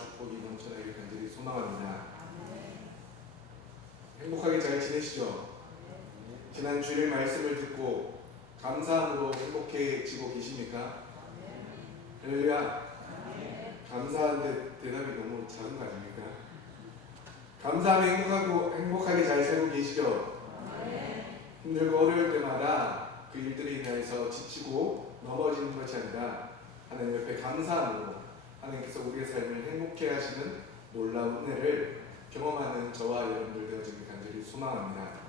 축복이 넘쳐나길 간절히 소망합니다. 행복하게 잘 지내시죠? 지난 주일 말씀을 듣고 감사함으로 행복해지고 계십니까? 할렐루야. 감사한데 대답이 너무 작은 거 아닙니까? 감사하며 행복하게 잘 살고 계시죠? 힘들고 어려울 때마다 그 일들에 인하여서 지치고 넘어지는 것이 아니라 하나님 옆에 감사함으로 하나님께서 우리의 삶을 행복해 하시는 놀라운 은혜를 경험하는 저와 여러분들 되어지길 간절히 소망합니다.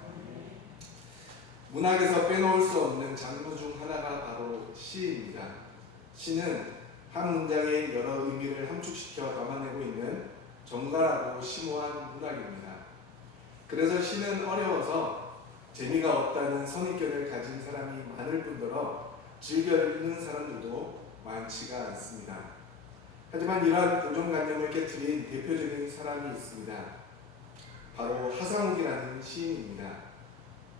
문학에서 빼놓을 수 없는 장르 중 하나가 바로 시입니다. 시는 한 문장의 여러 의미를 함축시켜 담아내고 있는 정갈하고 심오한 문학입니다. 그래서 시는 어려워서 재미가 없다는 선입견을 가진 사람이 많을 뿐더러 즐겨 읽는 사람들도 많지가 않습니다. 하지만 이러한 고정관념을 깨트린 대표적인 사람이 있습니다. 바로 하상욱이라는 시인입니다.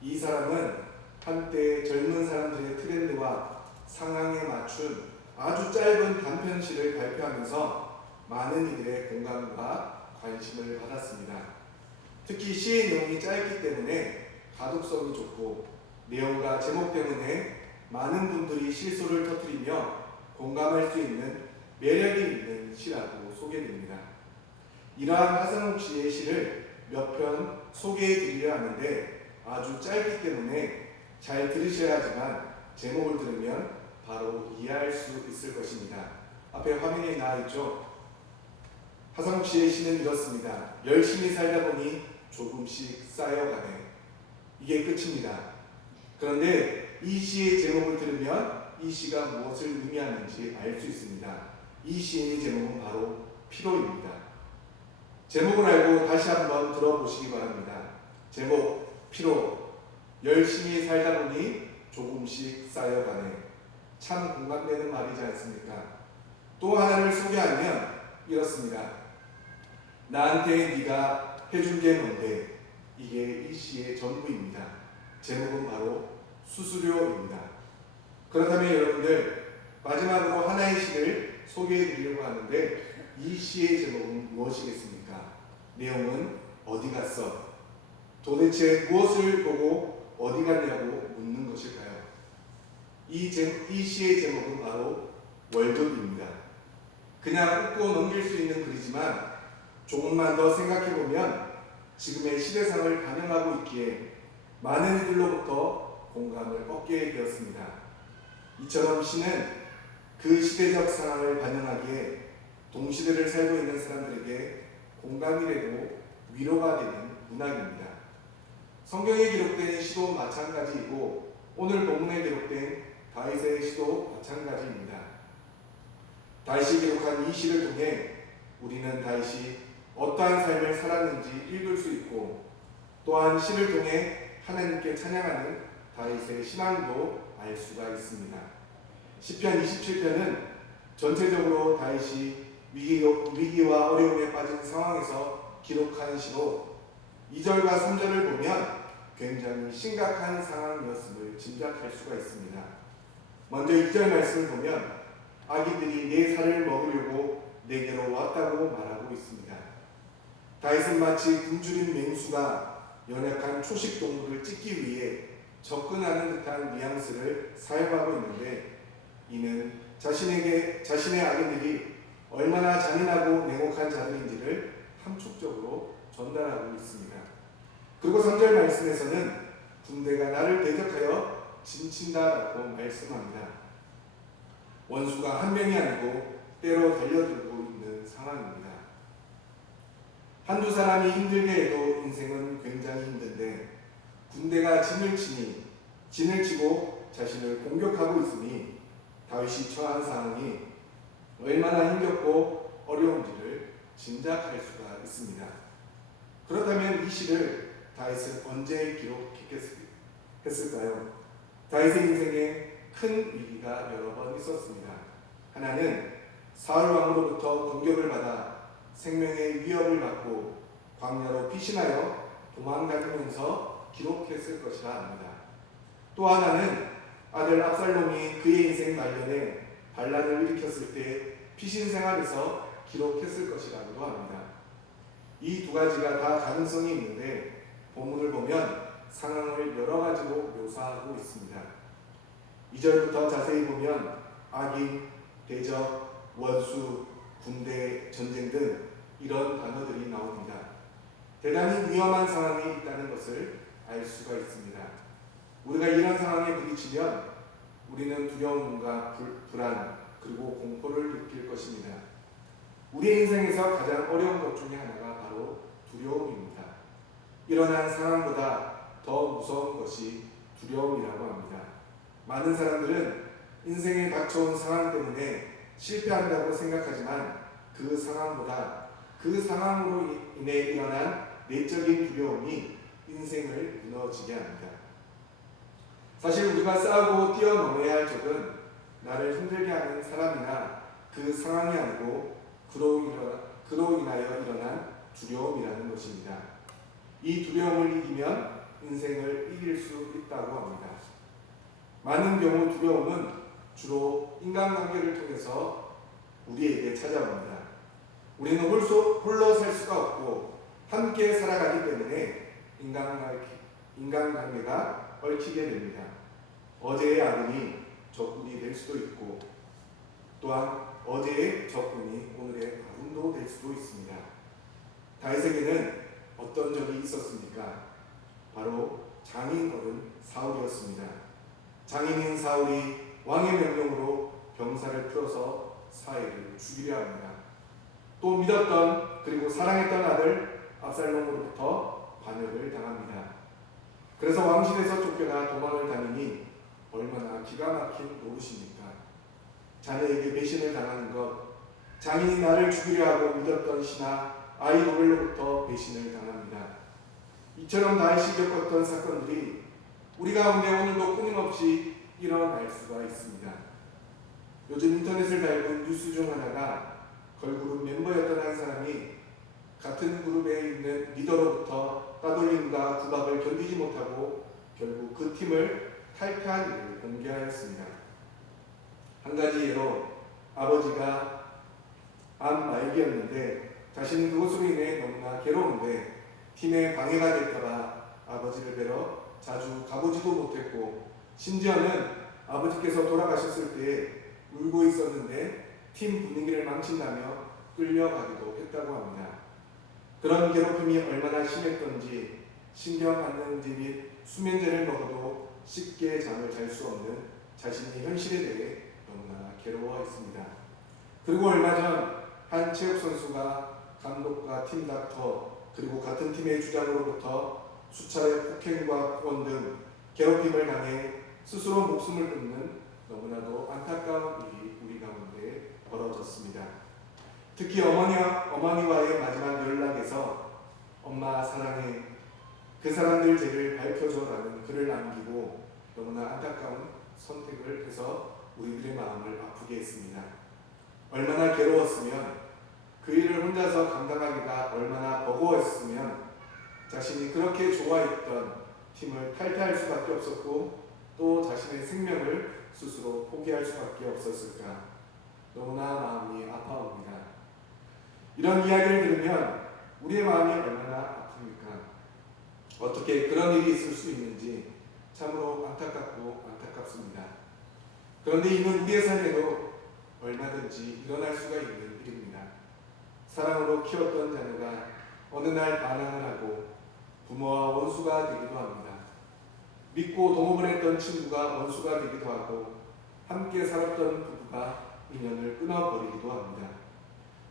이 사람은 한때 젊은 사람들의 트렌드와 상황에 맞춘 아주 짧은 단편시를 발표하면서 많은 이들의 공감과 관심을 받았습니다. 특히 시의 내용이 짧기 때문에 가독성이 좋고 내용과 제목 때문에 많은 분들이 실소를 터뜨리며 공감할 수 있는 매력이 있는 시라고 소개됩니다. 이러한 하상욱 씨의 시를 몇 편 소개해 드리려 하는데 아주 짧기 때문에 잘 들으셔야 하지만 제목을 들으면 바로 이해할 수 있을 것입니다. 앞에 화면에 나와 있죠? 하상욱 씨의 시는 이렇습니다. 열심히 살다 보니 조금씩 쌓여가네. 이게 끝입니다. 그런데 이 시의 제목을 들으면 이 시가 무엇을 의미하는지 알 수 있습니다. 이 시의 제목은 바로 피로입니다. 제목을 알고 다시 한번 들어보시기 바랍니다. 제목 피로. 열심히 살다 보니 조금씩 쌓여가네. 참 공감되는 말이지 않습니까? 또 하나를 소개하면 이렇습니다. 나한테 네가 해준 게 뭔데? 이게 이 시의 전부입니다. 제목은 바로 수수료입니다. 그렇다면 여러분들 마지막으로 하나의 시를 소개해 드리려고 하는데 이 시의 제목은 무엇이겠습니까? 내용은 어디 갔어? 도대체 무엇을 보고 어디 갔냐고 묻는 것일까요? 이 시의 제목은 바로 월급입니다. 그냥 웃고 넘길 수 있는 글이지만 조금만 더 생각해보면 지금의 시대상을 반영하고 있기에 많은 이들로부터 공감을 얻게 되었습니다. 이처럼 시는 그 시대적 상황을 반영하기에 동시대를 살고 있는 사람들에게 공감이 되고 위로가 되는 문학입니다. 성경에 기록된 시도 마찬가지이고 오늘 본문에 기록된 다윗의 시도 마찬가지입니다. 다윗이 기록한 이 시를 통해 우리는 다윗이 어떠한 삶을 살았는지 읽을 수 있고 또한 시를 통해 하나님께 찬양하는 다윗의 신앙도 알 수가 있습니다. 시편 27편은 전체적으로 다윗이 위기와 어려움에 빠진 상황에서 기록한 시로 2절과 3절을 보면 굉장히 심각한 상황이었음을 짐작할 수가 있습니다. 먼저 2절 말씀을 보면 악인들이 내 살을 먹으려고 내게로 왔다고 말하고 있습니다. 다윗은 마치 굶주린 맹수가 연약한 초식 동물을 찢기 위해 접근하는 듯한 뉘앙스를 사용하고 있는데 이는 자신의 악인들이 얼마나 잔인하고 냉혹한 자들인지를 함축적으로 전달하고 있습니다. 그리고 3절 말씀에서는 군대가 나를 대적하여 진친다라고 말씀합니다. 원수가 한 명이 아니고 때로 달려들고 있는 상황입니다. 한두 사람이 힘들게 해도 인생은 굉장히 힘든데 군대가 진을 치고 자신을 공격하고 있으니 다윗이 처한 상황이 얼마나 힘겹고 어려운지를 짐작할 수가 있습니다. 그렇다면 이 시를 다윗은 언제 기록했을까요? 다윗의 인생에 큰 위기가 여러 번 있었습니다. 하나는 사울 왕으로부터 공격을 받아 생명의 위협을 받고 광야로 피신하여 도망다니면서 기록했을 것이라 합니다. 또 하나는 아들 압살롬이 그의 인생 말년에 반란을 일으켰을 때 피신 생활에서 기록했을 것이라고도 합니다. 이 두 가지가 다 가능성이 있는데 본문을 보면 상황을 여러 가지로 묘사하고 있습니다. 2절부터 자세히 보면 악인, 대적, 원수, 군대, 전쟁 등 이런 단어들이 나옵니다. 대단히 위험한 상황에 있다는 것을 알 수가 있습니다. 우리가 이런 상황에 부딪히면 우리는 두려움과 불안 그리고 공포를 느낄 것입니다. 우리의 인생에서 가장 어려운 것 중에 하나가 바로 두려움입니다. 일어난 상황보다 더 무서운 것이 두려움이라고 합니다. 많은 사람들은 인생에 닥쳐온 상황 때문에 실패한다고 생각하지만 그 상황보다 그 상황으로 인해 일어난 내적인 두려움이 인생을 무너지게 합니다. 사실 우리가 싸우고 뛰어넘어야 할 적은 나를 힘들게 하는 사람이나 그 상황이 아니고 그로 인하여 일어난 두려움이라는 것입니다. 이 두려움을 이기면 인생을 이길 수 있다고 합니다. 많은 경우 두려움은 주로 인간관계를 통해서 우리에게 찾아옵니다. 우리는 홀로 살 수가 없고 함께 살아가기 때문에 인간관계가 얽히게 됩니다. 어제의 아군이 적군이 될 수도 있고 또한 어제의 적군이 오늘의 아군도 될 수도 있습니다. 다윗에게는 어떤 적이 있었습니까? 바로 장인 어른 사울이었습니다. 장인인 사울이 왕의 명령으로 병사를 풀어서 사울을 죽이려 합니다. 또 믿었던 그리고 사랑했던 아들 압살롬으로부터 반역을 당합니다. 그래서 왕실에서 쫓겨나 도망을 다니니 얼마나 기가 막힌 노릇입니까? 자녀에게 배신을 당하는 것, 장인이 나를 죽이려 하고 믿었던 신하 아이도벨로부터 배신을 당합니다. 이처럼 다윗이 겪었던 사건들이 우리 가운데 오늘도 끊임없이 일어날 수가 있습니다. 요즘 인터넷을 닮은 뉴스 중 하나가 걸그룹 멤버였던 한 사람이 같은 그룹에 있는 리더로부터 따돌림과 구박을 견디지 못하고 결국 그 팀을 탈퇴한 일을 공개하였습니다. 한 가지 예로 아버지가 암 말기였는데 자신은 그것으로 인해 너무나 괴로운데 팀에 방해가 될까봐 아버지를 뵈러 자주 가보지도 못했고 심지어는 아버지께서 돌아가셨을 때 울고 있었는데 팀 분위기를 망친다며 끌려가기도 했다고 합니다. 그런 괴롭힘이 얼마나 심했던지 신경 안는지 및 수면제를 먹어도 쉽게 잠을 잘 수 없는 자신의 현실에 대해 너무나 괴로워했습니다. 그리고 얼마 전 한 체육선수가 감독과 팀 닥터 그리고 같은 팀의 주장으로부터 수차례 폭행과 폭언 등 괴롭힘을 당해 스스로 목숨을 끊는 너무나도 안타까운 일이 우리 가운데 벌어졌습니다. 특히 어머니와의 마지막 연락에서 엄마 사랑해 그 사람들 죄를 밝혀줘라는 글을 남기고 너무나 안타까운 선택을 해서 우리들의 마음을 아프게 했습니다. 얼마나 괴로웠으면 그 일을 혼자서 감당하기가 얼마나 버거웠으면 자신이 그렇게 좋아했던 팀을 탈퇴할 수밖에 없었고 또 자신의 생명을 스스로 포기할 수밖에 없었을까 너무나 마음이 아파옵니다. 이런 이야기를 들으면 우리의 마음이 얼마나 아픕니까? 어떻게 그런 일이 있을 수 있는지 참으로 안타깝고 안타깝습니다. 그런데 이는 우리의 삶에도 얼마든지 일어날 수가 있는 일입니다. 사랑으로 키웠던 자녀가 어느 날 반항을 하고 부모와 원수가 되기도 합니다. 믿고 동업을 했던 친구가 원수가 되기도 하고 함께 살았던 부부가 인연을 끊어버리기도 합니다.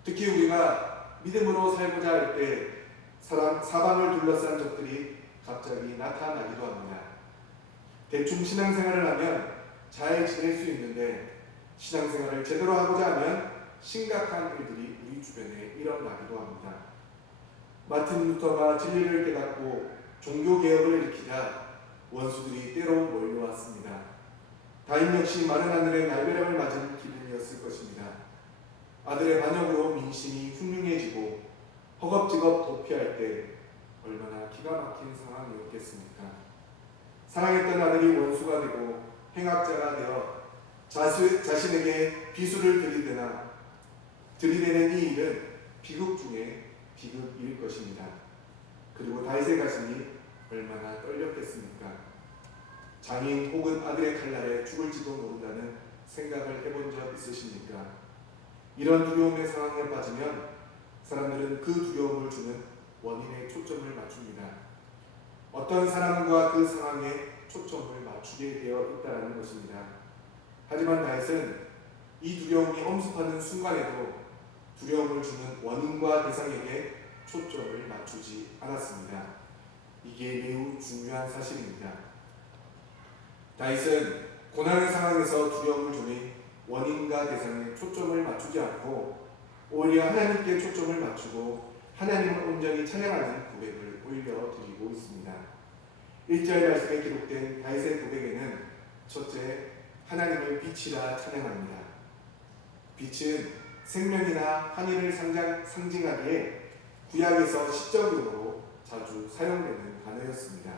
특히 우리가 믿음으로 살고자 할 때 사방을 둘러싼 적들이 갑자기 나타나기도 합니다. 대충 신앙생활을 하면 잘 지낼 수 있는데 신앙생활을 제대로 하고자 하면 심각한 일들이 우리 주변에 일어나기도 합니다. 마틴 루터가 진리를 깨닫고 종교개혁을 일으키자 원수들이 때로 몰려왔습니다. 다윗 역시 마른 하늘의 날벼락을 맞은 기분이었을 것입니다. 아들의 반역으로 민심이 흉흉해지고 허겁지겁 도피할 때 얼마나 기가 막힌 상황이었겠습니까? 사랑했던 아들이 원수가 되고 행악자가 되어 자신에게 비수를 들이대나 들이대는 이 일은 비극 중에 비극일 것입니다. 그리고 다윗의 가슴이 얼마나 떨렸겠습니까? 장인 혹은 아들의 칼날에 죽을지도 모른다는 생각을 해본 적 있으십니까? 이런 두려움의 상황에 빠지면 사람들은 그 두려움을 주는 원인에 초점을 맞춥니다. 어떤 사람과 그 상황에 초점을 맞추게 되어 있다는 것입니다. 하지만 다윗은 이 두려움이 엄습하는 순간에도 두려움을 주는 원인과 대상에게 초점을 맞추지 않았습니다. 이게 매우 중요한 사실입니다. 다윗은 고난의 상황에서 두려움을 주는 원인과 대상에 초점을 맞추지 않고 오히려 하나님께 초점을 맞추고 하나님을 온전히 찬양하는 고백을 올려드리고 있습니다. 1절 말씀에 기록된 다윗의 고백에는 첫째, 하나님을 빛이라 찬양합니다. 빛은 생명이나 환희를 상징하기에 구약에서 시적용으로 자주 사용되는 단어였습니다.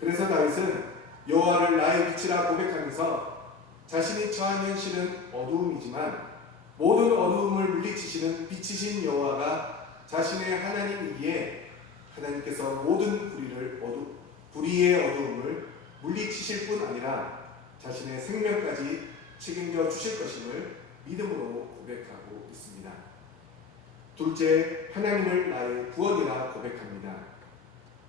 그래서 다윗은 여호와를 나의 빛이라 고백하면서 자신이 처한 현실은 어두움이지만 모든 어두움을 물리치시는 빛이신 여호와가 자신의 하나님이기에 하나님께서 모든 불의의 어두움을 물리치실 뿐 아니라 자신의 생명까지 책임져 주실 것임을 믿음으로 고백하고 있습니다. 둘째, 하나님을 나의 구원이라 고백합니다.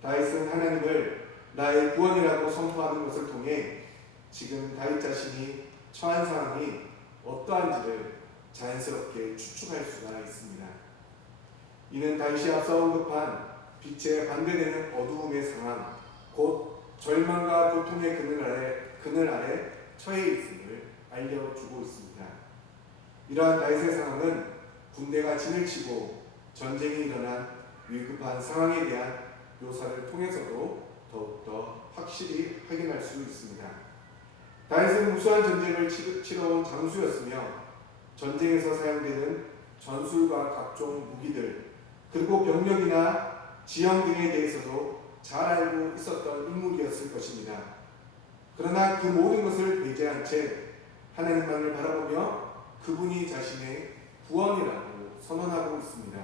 다윗은 하나님을 나의 구원이라고 선포하는 것을 통해 지금 다윗 자신이 처한 상황이 어떠한지를 자연스럽게 추측할 수가 있습니다. 이는 다윗이 앞서 언급한 빛에 반대되는 어두움의 상황, 곧 절망과 고통의 그늘 아래 처해 있음을 알려주고 있습니다. 이러한 다윗의 상황은 군대가 진을 치고 전쟁이 일어난 위급한 상황에 대한 묘사를 통해서도 더욱더 확실히 확인할 수 있습니다. 다윗은 무수한 전쟁을 치러온 장수였으며 전쟁에서 사용되는 전술과 각종 무기들 그리고 병력이나 지형 등에 대해서도 잘 알고 있었던 인물이었을 것입니다. 그러나 그 모든 것을 배제한 채 하나님만을 바라보며 그분이 자신의 구원이라고 선언하고 있습니다.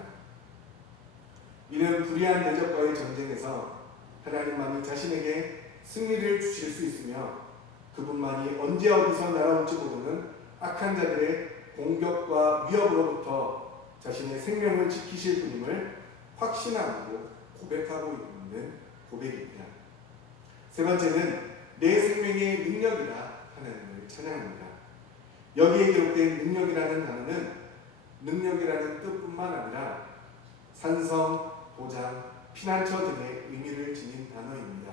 이는 불의한 대적과의 전쟁에서 하나님만이 자신에게 승리를 주실 수 있으며 그분만이 언제 어디서 날아올지 모르는 악한 자들의 공격과 위협으로부터 자신의 생명을 지키실 분임을 확신하고 고백하고 있는 고백입니다. 세 번째는 내 생명의 능력이라 하나님을 찬양합니다. 여기에 기록된 능력이라는 단어는 능력이라는 뜻뿐만 아니라 산성, 보장, 피난처 등의 의미를 지닌 단어입니다.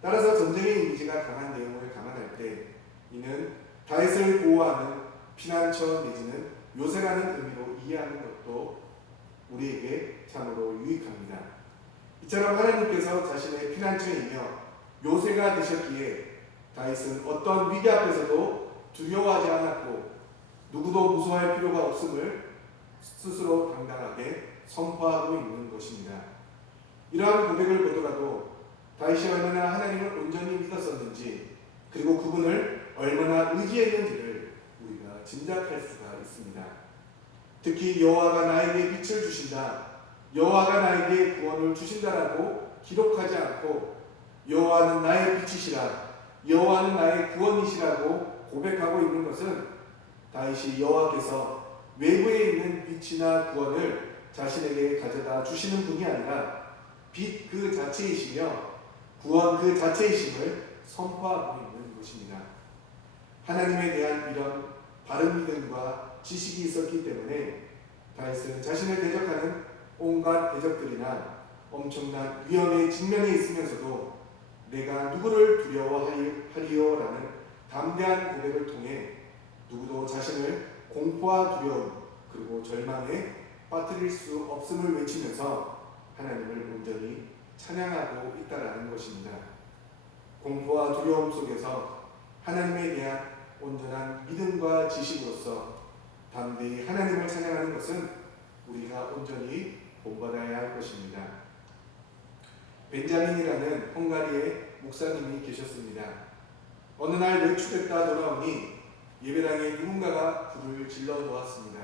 따라서 전쟁의 이미지가 강한 내용을 감안할 때 이는 다윗을 보호하는 피난처 내지는 요새라는 의미로 이해하는 것도 우리에게 참으로 유익합니다. 이처럼 하나님께서 자신의 피난처이며 요새가 되셨기에 다윗은 어떤 위기 앞에서도 두려워하지 않았고 누구도 무서워할 필요가 없음을 스스로 당당하게 선포하고 있는 것입니다. 이러한 고백을 보더라도 다윗이 얼마나 하나님을 온전히 믿었었는지 그리고 그분을 얼마나 의지했는지를 우리가 짐작할 수가 있습니다. 특히 여호와가 나에게 빛을 주신다, 여호와가 나에게 구원을 주신다라고 기록하지 않고 여호와는 나의 빛이시라, 여호와는 나의 구원이시라고 고백하고 있는 것은 다윗이 여호와께서 외부에 있는 빛이나 구원을 자신에게 가져다 주시는 분이 아니라 빛 그 자체이시며 구원 그 자체이심을 선포하고 있는 것입니다. 하나님에 대한 이런 바른 믿음과 지식이 있었기 때문에 다윗은 자신을 대적하는 온갖 대적들이나 엄청난 위험에 직면해 있으면서도 내가 누구를 두려워하리요라는 담대한 고백을 통해 누구도 자신을 공포와 두려움 그리고 절망에 빠뜨릴 수 없음을 외치면서 하나님을 온전히 찬양하고 있다라는 것입니다. 공포와 두려움 속에서 하나님에 대한 온전한 믿음과 지식으로서 담대히 하나님을 찬양하는 것은 우리가 온전히 본받아야 할 것입니다. 벤자민이라는 헝가리의 목사님이 계셨습니다. 어느 날 외출했다 돌아오니 예배당에 누군가가 불을 질러 놓았습니다.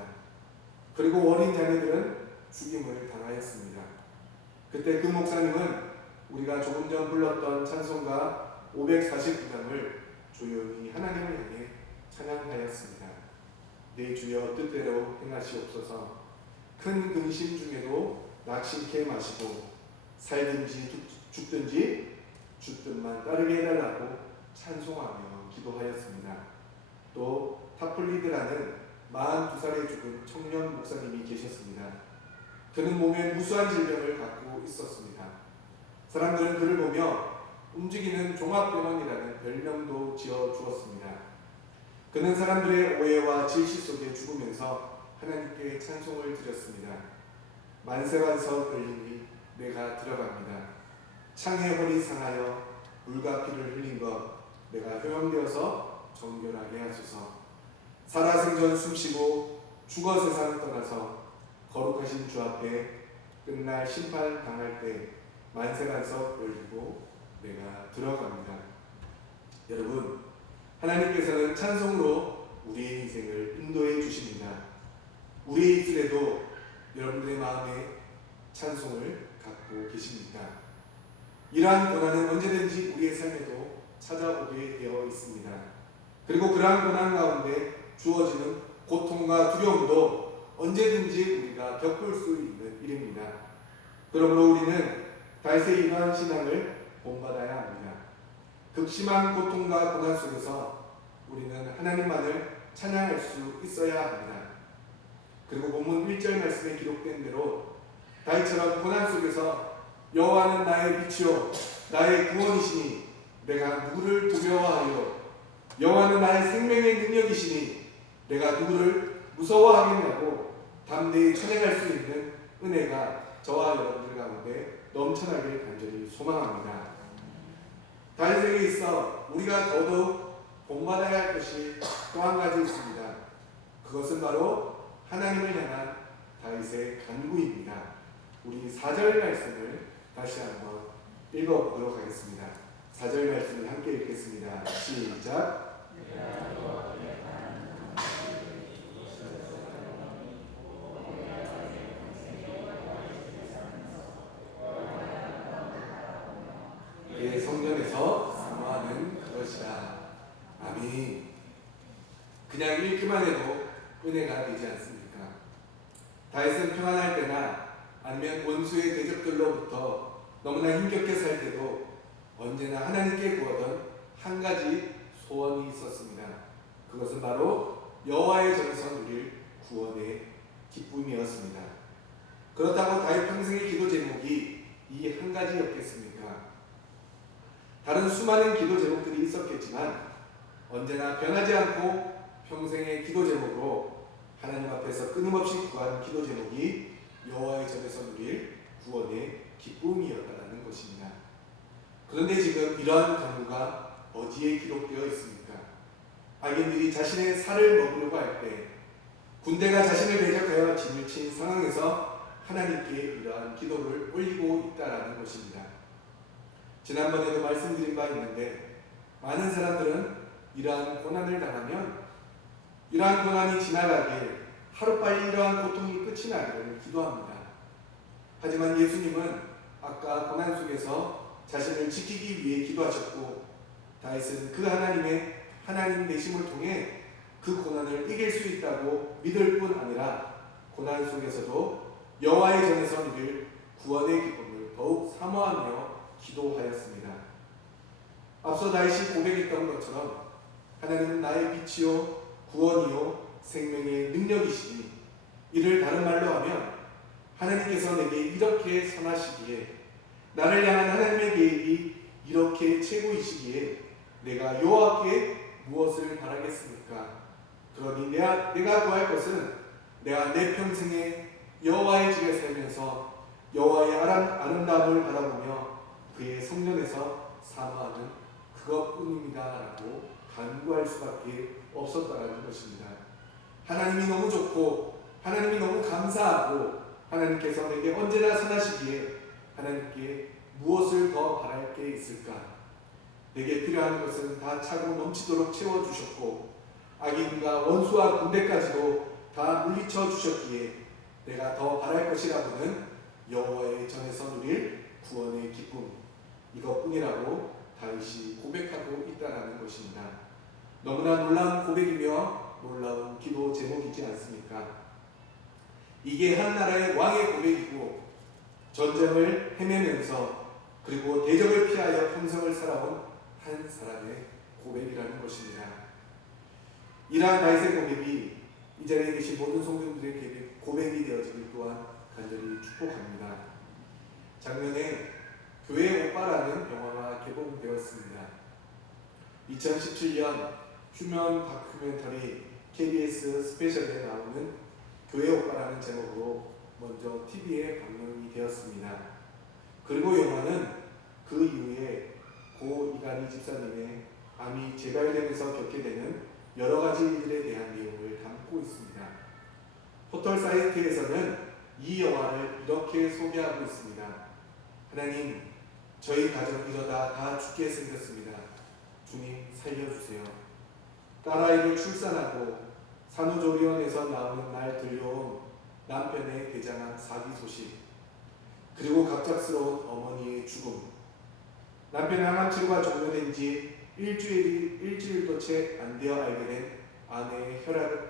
그리고 어린 자녀들은 죽임을 당하였습니다. 그때 그 목사님은 우리가 조금 전 불렀던 찬송가 549장을 조용히 하나님을 향해 찬양하였습니다. 내 주여 뜻대로 행하시옵소서. 큰 근심 중에도 낙심케 마시고 살든지 죽든지 주뜻만 따르게 해달라고 찬송하며 기도하였습니다. 또 타플리드라는 42살에 죽은 청년 목사님이 계셨습니다. 그는 몸에 무수한 질병을 갖고 있었습니다. 사람들은 그를 보며 움직이는 종합병원이라는 별명도 지어 주었습니다. 그는 사람들의 오해와 질시 속에 죽으면서 하나님께 찬송을 드렸습니다. 만세반석 걸림이 내가 들어갑니다. 창에 홀이 상하여 물과 피를 흘린 것 내가 효용되어서 정결하게 하소서. 살아생전 숨쉬고 죽어 세상 떠나서 거룩하신 주 앞에 끝날 심판 당할 때 만세반석 열리고 내가 들어갑니다. 여러분, 하나님께서는 찬송으로 우리의 인생을 인도해 주십니다. 우리의 입술에도 여러분들의 마음에 찬송을 갖고 계십니까? 이러한 고난은 언제든지 우리의 삶에도 찾아오게 되어 있습니다. 그리고 그러한 고난 가운데 주어지는 고통과 두려움도 언제든지 우리가 겪을 수 있는 일입니다. 그러므로 우리는 다윗의 이러한 신앙을 본받아야 합니다. 극심한 고통과 고난 속에서 우리는 하나님만을 찬양할 수 있어야 합니다. 그리고 본문 1절 말씀에 기록된 대로 다윗처럼 고난 속에서 여호와는 나의 빛이요 나의 구원이시니 내가 누구를 두려워하여 여호와는 나의 생명의 능력이시니 내가 누구를 무서워하겠냐고 담대히 찬양할 수 있는 은혜가 저와 여러분들 가운데 넘쳐나길 간절히 소망합니다. 다윗에게 있어 우리가 더더욱 본받아야 할 것이 또 한 가지 있습니다. 그것은 바로 하나님을 향한 다윗의 간구입니다. 우리 4절 말씀을 다시 한번 읽어보도록 하겠습니다. 4절 말씀을 함께 읽겠습니다. 시작. 예, 성전에서 사모하는 그것이다. 아멘. 그냥 읽기만 해도 은혜가 되지 않습니까? 다윗은 평안할 때나 아니면 원수의 대적들로부터 너무나 힘겹게 살 때도 언제나 하나님께 구하던 한 가지 소원이 있었습니다. 그것은 바로 여호와의 전에서 누릴 구원의 기쁨이었습니다. 그렇다고 다윗 평생의 기도 제목이 이 한 가지였겠습니까? 다른 수많은 기도 제목들이 있었겠지만 언제나 변하지 않고 평생의 기도 제목으로 하나님 앞에서 끊임없이 구하는 기도 제목이 여호와의 전에서 누릴 구원의 기쁨이었다는 것입니다. 그런데 지금 이러한 간구가 어디에 기록되어 있습니까? 악인들이 자신의 살을 먹으려고 할 때 군대가 자신을 대적하여 진을 친 상황에서 하나님께 이러한 기도를 올리고 있다는 것입니다. 지난번에도 말씀드린 바 있는데 많은 사람들은 이러한 고난을 당하면 이러한 고난이 지나가길 하루빨리 이러한 고통이 끝이 나기를 기도합니다. 하지만 예수님은 아까 고난 속에서 자신을 지키기 위해 기도하셨고 다윗은 그 하나님 되심을 통해 그 고난을 이길 수 있다고 믿을 뿐 아니라 고난 속에서도 여호와의 전에서 누릴 구원의 기쁨을 더욱 사모하며 기도하였습니다. 앞서 다윗이 고백했던 것처럼 하나님은 나의 빛이요 구원이요 생명의 능력이시니 이를 다른 말로 하면 하나님께서 내게 이렇게 선하시기에 나를 향한 하나님의 계획이 이렇게 최고이시기에 내가 여호와께 무엇을 바라겠습니까? 그러니 내가 구할 것은 내가 내 평생에 여호와의 집에 살면서 여호와의 아름다움을 바라보며 그의 성전에서 사모하는 그것뿐입니다 라고 간구할 수밖에 없었다는 것입니다. 하나님이 너무 좋고 하나님이 너무 감사하고 하나님께서 내게 언제나 선하시기에 하나님께 무엇을 더 바랄 게 있을까? 내게 필요한 것은 다 차고 넘치도록 채워주셨고 악인과 원수와 군대까지도 다 물리쳐 주셨기에 내가 더 바랄 것이라고는 여호와의 전에서 누릴 구원의 기쁨 이것뿐이라고 다윗이 고백하고 있다는 것입니다. 너무나 놀라운 고백이며 놀라운 기도 제목이지 않습니까? 이게 한 나라의 왕의 고백이고 전쟁을 헤매면서 그리고 대적을 피하여 평생을 살아온 한 사람의 고백이라는 것입니다. 이러한 다윗의 고백이 이 자리에 계신 모든 성도들의 고백이 되어지길 또한 간절히 축복합니다. 작년에 교회 오빠라는 영화가 개봉되었습니다. 2017년 휴먼 다큐멘터리 KBS 스페셜에 나오는 교회 오빠라는 제목으로 먼저 TV에 방영이 되었습니다. 그리고 영화는 그 이후에 고 이간희 집사님의 암이 재발되면서 겪게 되는 여러 가지 일들에 대한 내용을 담고 있습니다. 포털 사이트에서는 이 영화를 이렇게 소개하고 있습니다. 하나님, 저희 가족 이러다 다 죽게 생겼습니다. 주님 살려주세요. 딸아이를 출산하고 산후조리원에서 나오는 날 들려온 남편의 대장암 사기 소식, 그리고 갑작스러운 어머니의 죽음, 남편의 항암 치료가 종료된 지 일주일도 채 안 되어 알게 된 아내의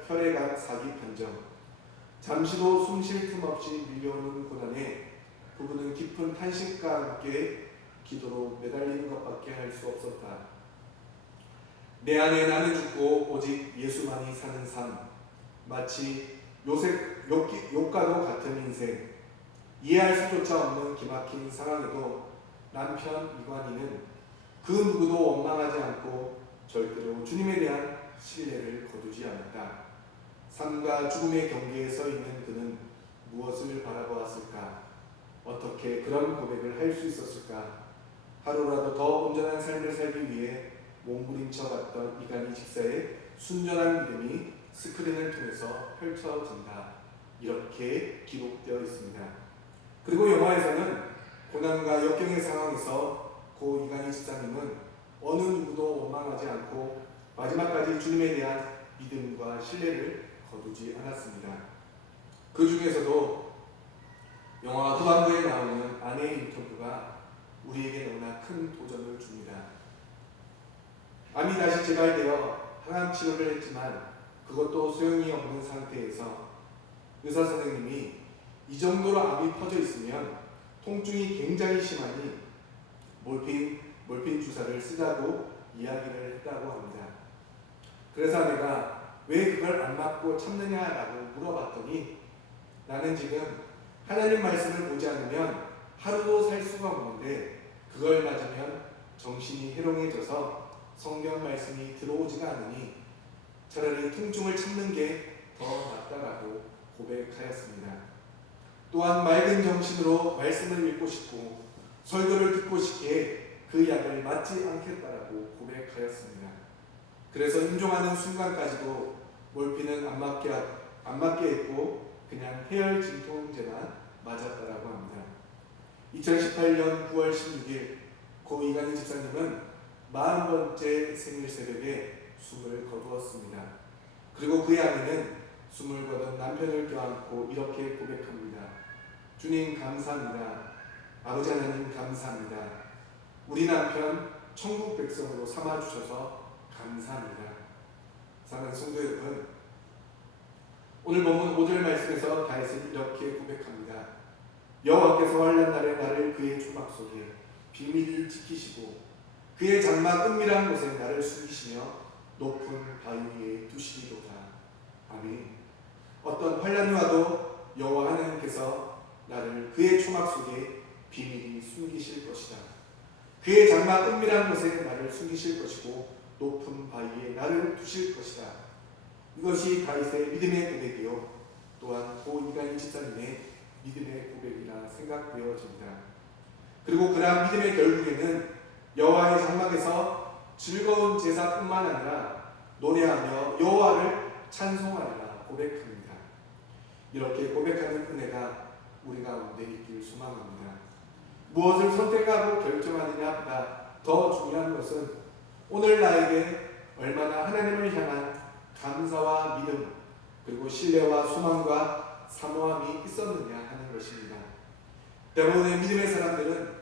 혈액암 사기 판정, 잠시도 숨 쉴 틈 없이 밀려오는 고난에 부부는 깊은 탄식과 함께 기도로 매달리는 것밖에 할 수 없었다. 내 안에 나는 죽고 오직 예수만이 사는 삶, 마치 욕과도 같은 인생, 이해할 수조차 없는 기막힌 상황에도 남편 이관희는 그 누구도 원망하지 않고 절대로 주님에 대한 신뢰를 거두지 않았다. 삶과 죽음의 경계에 서 있는 그는 무엇을 바라보았을까? 어떻게 그런 고백을 할 수 있었을까? 하루라도 더 온전한 삶을 살기 위해 몸부림쳐갔던 이간희 집사의 순전한 믿음이 스크린을 통해서 펼쳐진다. 이렇게 기록되어 있습니다. 그리고 영화에서는 고난과 역경의 상황에서 고 이간희 집사님은 어느 누구도 원망하지 않고 마지막까지 주님에 대한 믿음과 신뢰를 거두지 않았습니다. 그 중에서도 영화 후반부에 나오는 아내의 인터뷰가 우리에게 너무나 큰 도전을 줍니다. 암이 다시 재발되어 항암 치료를 했지만 그것도 소용이 없는 상태에서 의사 선생님이 이 정도로 암이 퍼져 있으면 통증이 굉장히 심하니 몰핀 주사를 쓰자고 이야기를 했다고 합니다. 그래서 아내가 왜 그걸 안 맞고 참느냐라고 물어봤더니 나는 지금 하나님 말씀을 보지 않으면 하루도 살 수가 없는데 그걸 맞으면 정신이 해롱해져서 성경 말씀이 들어오지가 않으니 차라리 통증을 참는 게 더 낫다라고 고백하였습니다. 또한 맑은 정신으로 말씀을 읽고 싶고 설교를 듣고 싶기에 그 약을 맞지 않겠다라고 고백하였습니다. 그래서 임종하는 순간까지도 몰핀은 안 맞게 했고 그냥 해열 진통제만 맞았다라고 합니다. 2018년 9월 16일 고 이간희 집사님은 40번째 생일 새벽에 숨을 거두었습니다. 그리고 그의 아내는 숨을 거둔 남편을 껴안고 이렇게 고백합니다. 주님 감사합니다. 아버지 하나님 감사합니다. 우리 남편 천국 백성으로 삼아주셔서 감사합니다. 사랑하는 성도 여러분, 오늘 본문 5절 말씀에서 다윗은 이렇게 고백합니다. 여호와께서 환난 날에 나를 그의 주막 속에 비밀히 지키시고 그의 장막 은밀한 곳에 나를 숨기시며 높은 바위 위에 두시리로다. 아멘. 어떤 환난이 와도 여호와 하나님께서 나를 그의 초막 속에 비밀히 숨기실 것이다. 그의 장막 은밀한 곳에 나를 숨기실 것이고 높은 바위에 나를 두실 것이다. 이것이 다윗의 믿음의 고백이요 또한 고 이간희 집사님의 믿음의 고백이라 생각되어집니다. 그리고 그러한 믿음의 결국에는 여호와의 장막에서 즐거운 제사뿐만 아니라 노래하며 여호와를 찬송하리라 고백합니다. 이렇게 고백하는 은혜가 우리 가운데 있길 소망합니다. 무엇을 선택하고 결정하느냐보다 더 중요한 것은 오늘 나에게 얼마나 하나님을 향한 감사와 믿음 그리고 신뢰와 소망과 사모함이 있었느냐 하는 것입니다. 대부분의 믿음의 사람들은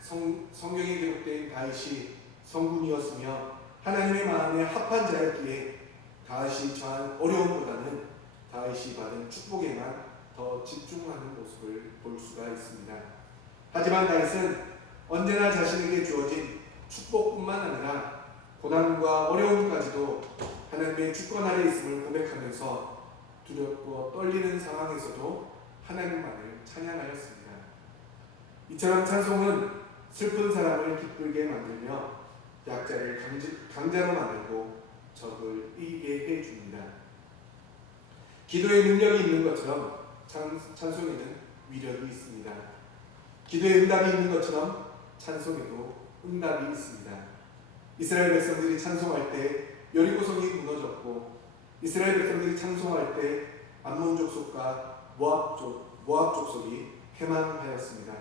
성경에 기록된 다윗이 성군이었으며 하나님의 마음에 합한 자였기에 다윗이 처한 어려움보다는 다윗이 받은 축복에만 더 집중하는 모습을 볼 수가 있습니다. 하지만 다윗은 언제나 자신에게 주어진 축복뿐만 아니라 고난과 어려움까지도 하나님의 주권 아래 있음을 고백하면서 두렵고 떨리는 상황에서도 하나님만을 찬양하였습니다. 이처럼 찬송은 슬픈 사람을 기쁘게 만들며 약자를 강자로 만들고 적을 이기게 해줍니다. 기도에 능력이 있는 것처럼 찬송에는 위력이 있습니다. 기도에 응답이 있는 것처럼 찬송에도 응답이 있습니다. 이스라엘 백성들이 찬송할 때 여리고성이 무너졌고, 이스라엘 백성들이 찬송할 때 암몬 족속과 모압 족속이 패망하였습니다.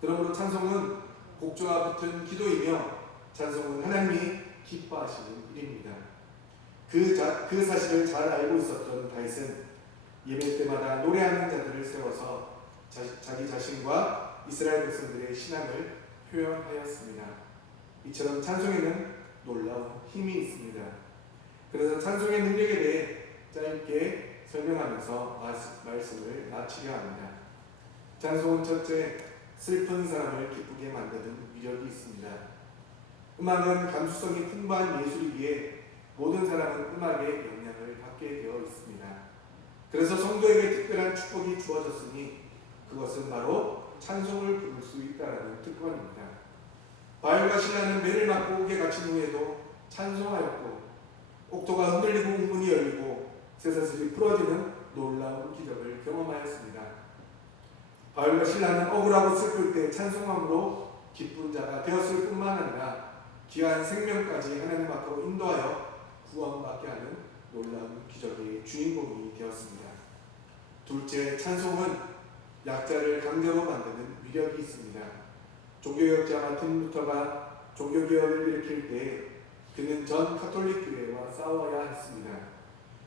그러므로 찬송은 곡조와 붙은 기도이며 찬송은 하나님이 기뻐하시는 일입니다. 그 사실을 잘 알고 있었던 다윗은 예배 때마다 노래하는 자들을 세워서 자기 자신과 이스라엘 백성들의 신앙을 표현하였습니다. 이처럼 찬송에는 놀라운 힘이 있습니다. 그래서 찬송의 능력에 대해 짧게 설명하면서 말씀을 마치려 합니다. 찬송은 첫째, 슬픈 사람을 기쁘게 만드는 위력이 있습니다. 음악은 감수성이 풍부한 예술이기에 모든 사람은 음악의 영향을 받게 되어 있습니다. 그래서 성도에게 특별한 축복이 주어졌으니 그것은 바로 찬송을 부를 수 있다는 특권입니다. 바울과 실라는 매를 맞고 옥에 갇힌 후에도 찬송하였고, 옥토가 흔들리고 웅문이 열리고 쇠사슬이 풀어지는 놀라운 기적을 경험하였습니다. 바울과 실라는 억울하고 슬플 때 찬송함으로 기쁜 자가 되었을 뿐만 아니라 귀한 생명까지 하나님 앞으로 인도하여 구원받게 하는 놀라운 기적의 주인공이 되었습니다. 둘째, 찬송은 약자를 강자로 만드는 위력이 있습니다. 종교개혁자 마틴 루터가 종교개혁을 일으킬 때 그는 전 카톨릭 교회와 싸워야 했습니다.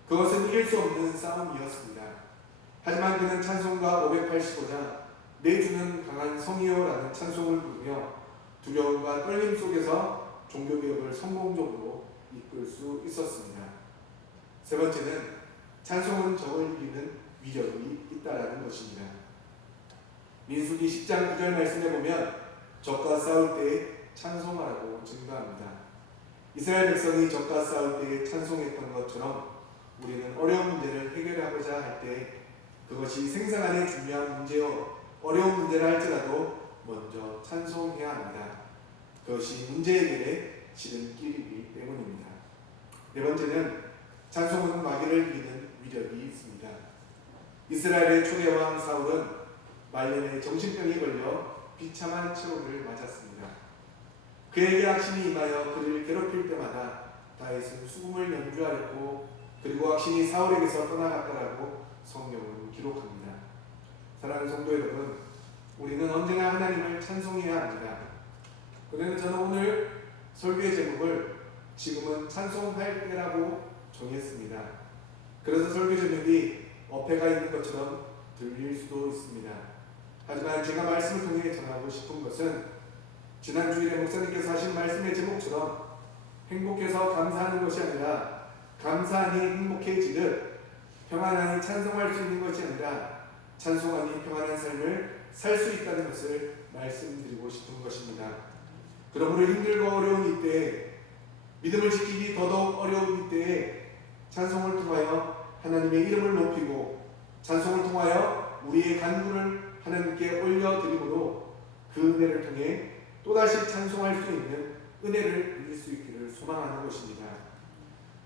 그것은 이길 수 없는 싸움이었습니다. 하지만 그는 찬송가 585장 내 주는 강한 성이요라는 찬송을 부르며 두려움과 떨림 속에서 종교개혁을 성공적으로 이끌 수 있었습니다. 세 번째는 찬송은 적을 이기는 위력이 있다라는 것입니다. 민수기 10장 9절 말씀에 보면 적과 싸울 때 찬송하라고 증거합니다. 이스라엘 백성이 적과 싸울 때 찬송했던 것처럼 우리는 어려운 문제를 해결하고자 할 때 그것이 생사 간의 중요한 문제요 어려운 문제라 할지라도 먼저 찬송해야 합니다. 그것이 문제 해결의 지름길이기 때문입니다. 네 번째는 찬송은 마귀를 이기는 위력이 있습니다. 이스라엘의 초대왕 사울은 말년에 정신병이 걸려 비참한 최후를 맞았습니다. 그에게 악신이 임하여 그를 괴롭힐 때마다 다윗은 수금을 연주하였고, 그리고 악신이 사울에게서 떠나갔다라고 성경은 기록합니다. 사랑하는 성도 여러분, 우리는 언제나 하나님을 찬송해야 합니다. 그래서 저는 오늘 설교의 제목을 지금은 찬송할 때라고 정했습니다. 그래서 설교 제목이 어폐가 있는 것처럼 들릴 수도 있습니다. 하지만 제가 말씀을 통해 전하고 싶은 것은 지난 주일에 목사님께서 하신 말씀의 제목처럼 행복해서 감사하는 것이 아니라 감사하니 행복해지듯, 평안하니 찬송할 수 있는 것이 아니라 찬송하니 평안한 삶을 살 수 있다는 것을 말씀드리고 싶은 것입니다. 그러므로 힘들고 어려운 이때에, 믿음을 지키기 더더욱 어려운 이때에 찬송을 통하여 하나님의 이름을 높이고, 찬송을 통하여 우리의 간구를 하나님께 올려드림으로 그 은혜를 통해 또다시 찬송할 수 있는 은혜를 누릴 수 있기를 소망하는 것입니다.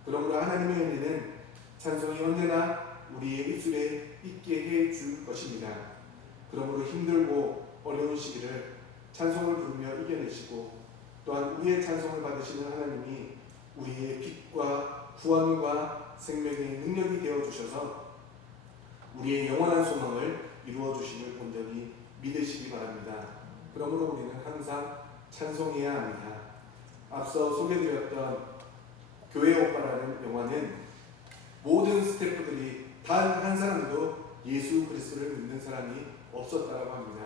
그러므로 하나님의 은혜는 찬송이 언제나 우리의 입술에 있게 해줄 것입니다. 그러므로 힘들고 어려운 시기를 찬송을 부르며 이겨내시고, 또한 우리의 찬송을 받으시는 하나님이 우리의 빛과 구원과 생명의 능력이 되어주셔서 우리의 영원한 소망을 이루어주심을 온전히 믿으시기 바랍니다. 그러므로 우리는 항상 찬송해야 합니다. 앞서 소개드렸던 교회 오빠라는 영화는 모든 스태프들이 단 한 사람도 예수 그리스도를 믿는 사람이 없었다고 합니다.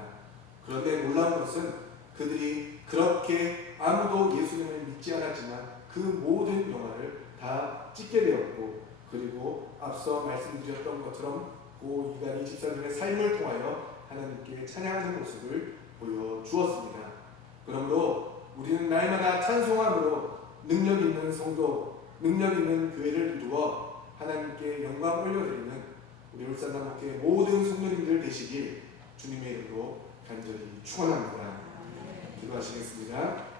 그런데 놀라운 것은 그들이 그렇게 아무도 예수님을 믿지 않았지만 그 모든 영화를 다 찍게 되었고, 그리고 앞서 말씀드렸던 것처럼 고 이간희 집사님의 삶을 통하여 하나님께 찬양하는 모습을 보여주었습니다. 그러므로 우리는 날마다 찬송함으로 능력 있는 성도, 능력 있는 교회를 이루어 하나님께 영광 올려드리는 우리 울산남목교회 모든 성도님들 되시길 주님의 이름으로 간절히 축원합니다. 기도하시겠습니다.